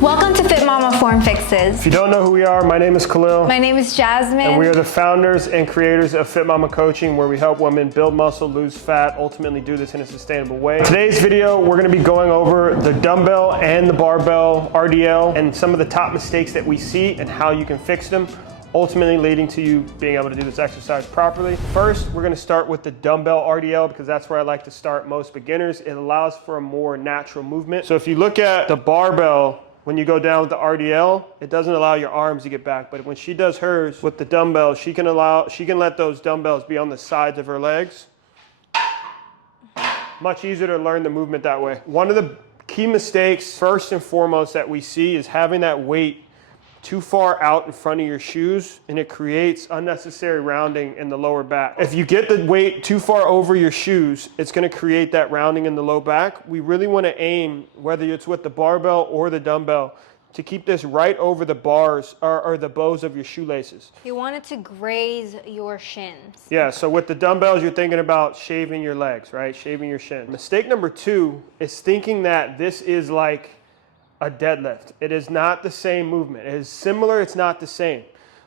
Welcome to Fit Mama Form Fixes. If you don't know who we are, my name is Khalil. My name is Jasmine. And we are the founders and creators of Fit Mama Coaching, where we help women build muscle, lose fat, ultimately do this in a sustainable way. In today's video, we're gonna be going over the dumbbell and the barbell RDL and some of the top mistakes that we see and how you can fix them, ultimately leading to you being able to do this exercise properly. First, we're gonna start with the dumbbell RDL because that's where I like to start most beginners. It allows for a more natural movement. So if you look at the barbell, when you go down with the RDL, it doesn't allow your arms to get back. But when she does hers with the dumbbell, she can let those dumbbells be on the sides of her legs. Much easier to learn the movement that way. One of the key mistakes, first and foremost, that we see is having that weight too far out in front of your shoes, and it creates unnecessary rounding in the lower back. If you get the weight too far over your shoes, it's gonna create that rounding in the low back. We really wanna aim, whether it's with the barbell or the dumbbell, to keep this right over the bars or the bows of your shoelaces. You want it to graze your shins. Yeah, so with the dumbbells, you're thinking about shaving your legs, right? Shaving your shin. Mistake number 2 is thinking that this is like a deadlift. It is not the same movement. It is similar, it's not the same.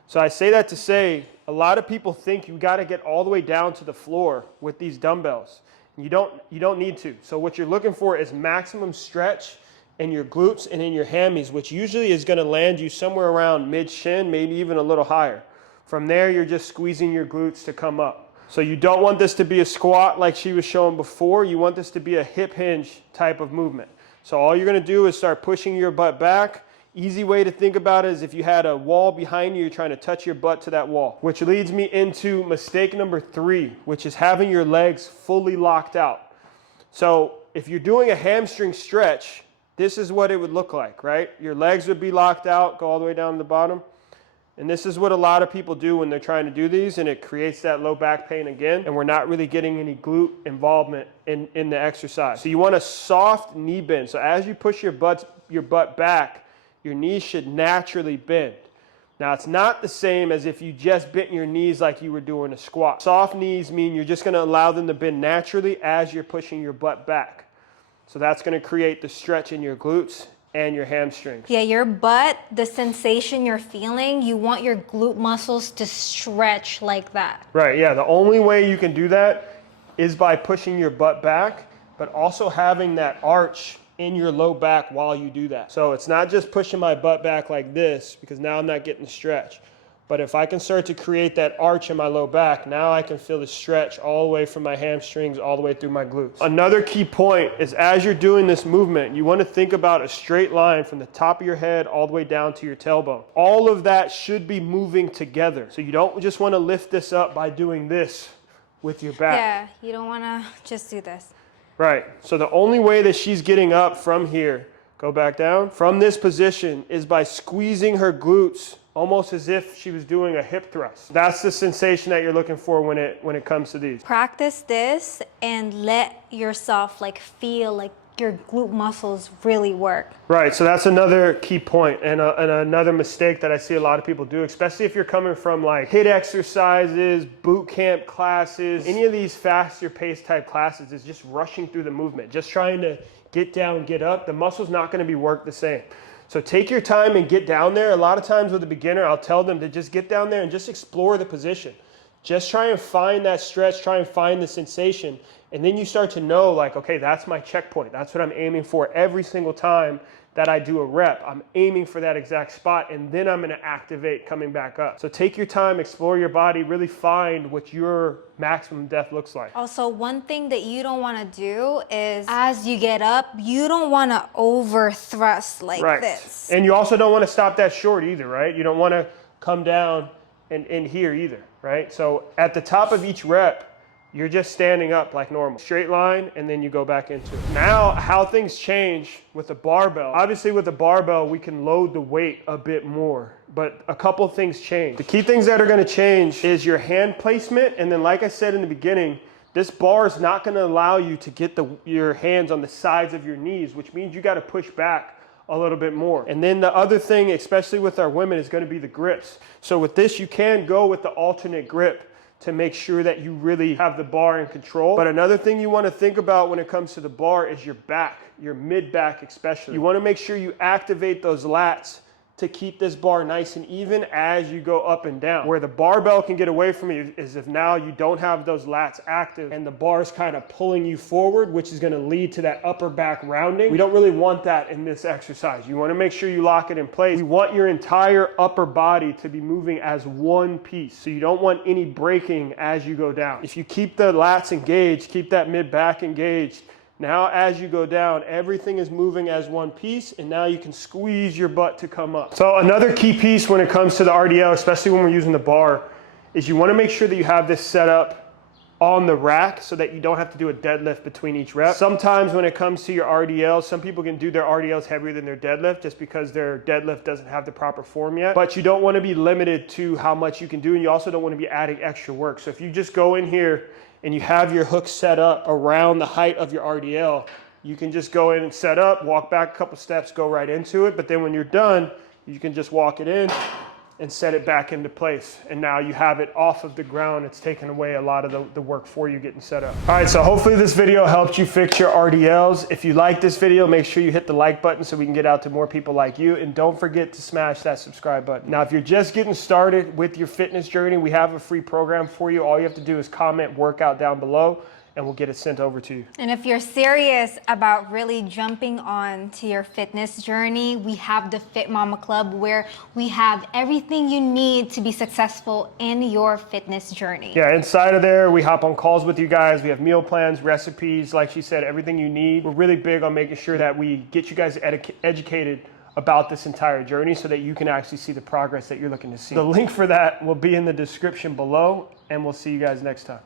So I say that to say, a lot of people think you gotta get all the way down to the floor with these dumbbells. You don't need to. So what you're looking for is maximum stretch in your glutes and in your hammies, which usually is gonna land you somewhere around mid-shin, maybe even a little higher. From there, you're just squeezing your glutes to come up. So you don't want this to be a squat like she was showing before. You want this to be a hip hinge type of movement. So all you're gonna do is start pushing your butt back. Easy way to think about it is if you had a wall behind you, you're trying to touch your butt to that wall. Which leads me into mistake number 3, which is having your legs fully locked out. So if you're doing a hamstring stretch, this is what it would look like, right? Your legs would be locked out, go all the way down to the bottom. And this is what a lot of people do when they're trying to do these, and it creates that low back pain again, and we're not really getting any glute involvement in the exercise. So you want a soft knee bend. So as you push your butt back, your knees should naturally bend. Now it's not the same as if you just bent your knees like you were doing a squat. Soft knees mean you're just gonna allow them to bend naturally as you're pushing your butt back. So that's gonna create the stretch in your glutes and your hamstrings. Yeah, your butt, the sensation you're feeling, you want your glute muscles to stretch like that. Right, yeah, the only way you can do that is by pushing your butt back, but also having that arch in your low back while you do that. So it's not just pushing my butt back like this, because now I'm not getting the stretch. But if I can start to create that arch in my low back, now I can feel the stretch all the way from my hamstrings all the way through my glutes. Another key point is as you're doing this movement, you want to think about a straight line from the top of your head all the way down to your tailbone. All of that should be moving together. So you don't just want to lift this up by doing this with your back. Yeah, you don't want to just do this. Right, so the only way that she's getting up from here, go back down, from this position is by squeezing her glutes almost as if she was doing a hip thrust. That's the sensation that you're looking for when it comes to these. Practice this and let yourself feel like your glute muscles really work. Right, so that's another key point and another mistake that I see a lot of people do, especially if you're coming from like HIIT exercises, boot camp classes, any of these faster paced type classes is just rushing through the movement, just trying to get down, get up. The muscle's not gonna be worked the same. So take your time and get down there. A lot of times with a beginner, I'll tell them to just get down there and just explore the position. Just try and find that stretch, try and find the sensation. And then you start to know like, okay, that's my checkpoint. That's what I'm aiming for every single time that I do a rep. I'm aiming for that exact spot, and then I'm gonna activate coming back up. So take your time, explore your body, really find what your maximum depth looks like. Also, one thing that you don't wanna do is as you get up, you don't wanna over thrust like this. And you also don't wanna stop that short either, right? You don't wanna come down and here either, right? So at the top of each rep, you're just standing up like normal. Straight line, and then you go back into it. Now, how things change with the barbell. Obviously with the barbell, we can load the weight a bit more, but a couple things change. The key things that are gonna change is your hand placement, and then like I said in the beginning, this bar is not gonna allow you to get your hands on the sides of your knees, which means you gotta push back a little bit more. And then the other thing, especially with our women, is gonna be the grips. So with this, you can go with the alternate grip. to make sure that you really have the bar in control. But another thing you want to think about when it comes to the bar is your back, your mid back especially. You want to make sure you activate those lats to keep this bar nice and even as you go up and down. Where the barbell can get away from you is if now you don't have those lats active and the bar is kind of pulling you forward, which is gonna lead to that upper back rounding. We don't really want that in this exercise. You wanna make sure you lock it in place. We want your entire upper body to be moving as one piece. So you don't want any breaking as you go down. If you keep the lats engaged, keep that mid back engaged, now as you go down, everything is moving as one piece, and now you can squeeze your butt to come up. So another key piece when it comes to the RDL, especially when we're using the bar, is you want to make sure that you have this set up on the rack so that you don't have to do a deadlift between each rep. Sometimes when it comes to your RDLs, some people can do their RDLs heavier than their deadlift just because their deadlift doesn't have the proper form yet. But you don't want to be limited to how much you can do, and you also don't want to be adding extra work. So if you just go in here and you have your hook set up around the height of your RDL, you can just go in and set up, walk back a couple steps, go right into it. But then when you're done, you can just walk it in and set it back into place. And now you have it off of the ground. It's taken away a lot of the work for you getting set up. All right, so hopefully this video helped you fix your RDLs. If you like this video, make sure you hit the like button so we can get out to more people like you. And don't forget to smash that subscribe button. Now, if you're just getting started with your fitness journey, we have a free program for you. All you have to do is comment workout down below, and we'll get it sent over to you. And if you're serious about really jumping on to your fitness journey, we have the Fit Mama Club, where we have everything you need to be successful in your fitness journey. Yeah, inside of there, we hop on calls with you guys. We have meal plans, recipes, like she said, everything you need. We're really big on making sure that we get you guys educated about this entire journey so that you can actually see the progress that you're looking to see. The link for that will be in the description below, and we'll see you guys next time.